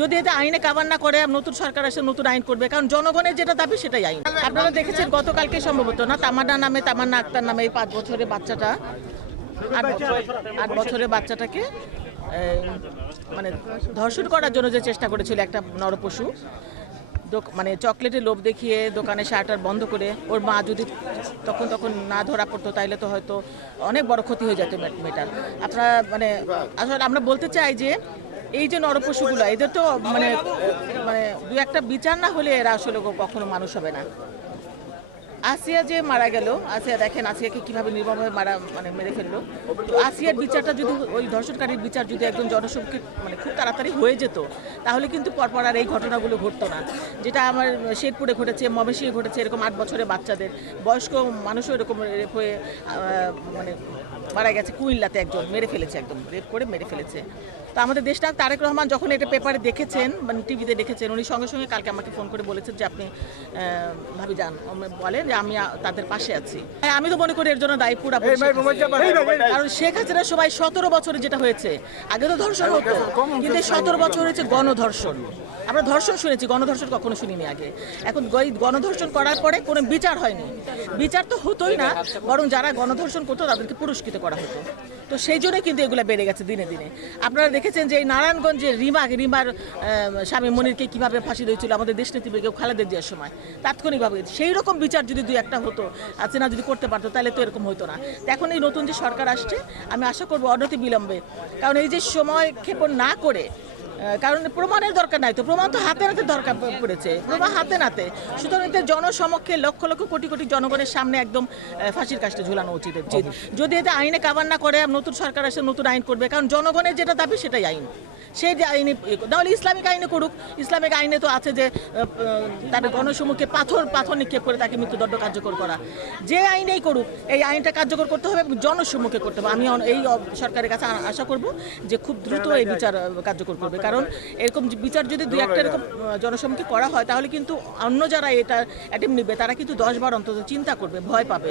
যদি এটা আইনে কাভার না করে নতুন সরকার এসে নতুন আইন করবে, কারণ জনগণের যেটা দাবি সেটাই আইন। আপনারা দেখেছেন গতকালকে সম্ভবত না তামান্না আক্তার নামে এই 5 বছরের বাচ্চাটা 8 বছরের বাচ্চাটাকে মানে ধর্ষণ করার জন্য যে চেষ্টা করেছিল একটা নরপশু, মানে চকলেটের লোভ দেখিয়ে দোকানে শাটার বন্ধ করে ওর মা যদি তখন না ধরা পড়তো তাইলে তো হয়তো অনেক বড় ক্ষতি হয়ে যেত মেয়েটার। আপনারা মানে আসলে আমরা বলতে চাই যে এই যে নরপশুগুলো এদের তো মানে দু একটা বিচার না হলে এরা আসলে কখনো মানুষ হবে না। আসিয়া যে মারা গেল, আসিয়া দেখেন আসিয়াকে কিভাবে নির্মমভাবে মেরে ফেললো। তো আসিয়ার বিচারটা যদি ওই ধর্ষণকারীর বিচার যদি একজন জনসংখ্যা খুব তাড়াতাড়ি হয়ে যেত তাহলে কিন্তু পরপর আর এই ঘটনাগুলো ঘটতো না। যেটা আমার শেরপুরে ঘটেছে, ময়মনসিংহে ঘটেছে, এরকম 8 বছরের বাচ্চাদের, বয়স্ক মানুষও এরকম রেপ হয়ে মারা গেছে। কুমিল্লাতে একজন মেরে ফেলেছে, একদম রেপ করে মেরে ফেলেছে। তো আমাদের দেশটা তারেক রহমান যখন এটা পেপারে দেখেছেন মানে টিভিতে দেখেছেন, উনি সঙ্গে সঙ্গে কালকে আমাকে ফোন করে বলেছেন যে আপনি ভাবি যান, বলেন যে আমি তাদের পাশে আছি। আমি তো মনে করি এর জন্য দায়ী পুরা, কারণ শেখ হাসিনার সময় 17 বছরে যেটা হয়েছে, আগে তো ধর্ষণ হতো কিন্তু 17 বছর হয়েছে গণধর্ষণ। আমরা ধর্ষণ শুনেছি, গণধর্ষণ কখনো শুনিনি আগে। এখন গণধর্ষণ করার পরে কোনো বিচার হয়নি, বিচার তো হতোই না, বরং যারা গণধর্ষণ করতো তাদেরকে পুরস্কৃত করা হতো। তো সেই জন্যই কিন্তু এগুলো বেড়ে গেছে দিনে দিনে। আপনারা দেখেছেন যে এই নারায়ণগঞ্জে রিমার স্বামী মনিরকে কীভাবে ফাঁসি দিয়েছিল আমাদের দেশনেত্রী বেগম খালেদা জিয়ার সময়, তাৎক্ষণিকভাবে। সেই রকম বিচার যদি দুই একটা হতো, হাসিনা যদি করতে পারতো তাহলে তো এরকম হতো না। এখন এই নতুন যে সরকার আসছে, আমি আশা করবো অনতি বিলম্বে, কারণ এই যে সময় ক্ষেপণ না করে, কারণ প্রমাণের দরকার নাই, তো প্রমাণ তো হাতে নাতে দরকার পড়েছে, প্রমাণ হাতে নাতে। সুতরাং এতে জনসমক্ষে লক্ষ লক্ষ কোটি কোটি জনগণের সামনে একদম ফাঁসির কাজটা ঝুলানো উচিত। যদি এটা আইনে কাভার না করে নতুন সরকার এসে নতুন আইন করবে, কারণ জনগণের যেটা দাবি সেটাই আইন। সেই যে আইনে তাহলে ইসলামিক আইনে করুক। ইসলামিক আইনে তো আছে যে তার গণসম্মুখে পাথর নিক্ষেপ করে তাকে মৃত্যুদণ্ড কার্যকর করা। যে আইনেই করুক, এই আইনটা কার্যকর করতে হবে এবং জনসম্মুখে করতে হবে। আমি এই সরকারের কাছে আশা করব যে খুব দ্রুত এই বিচার কার্যকর করবে, কারণ এরকম বিচার যদি দুই একটা এরকম জনসম্মুখে করা হয় তাহলে কিন্তু অন্য যারা এটা অ্যাটেম্প নেবে তারা কিন্তু 10 বার অন্তত চিন্তা করবে, ভয় পাবে।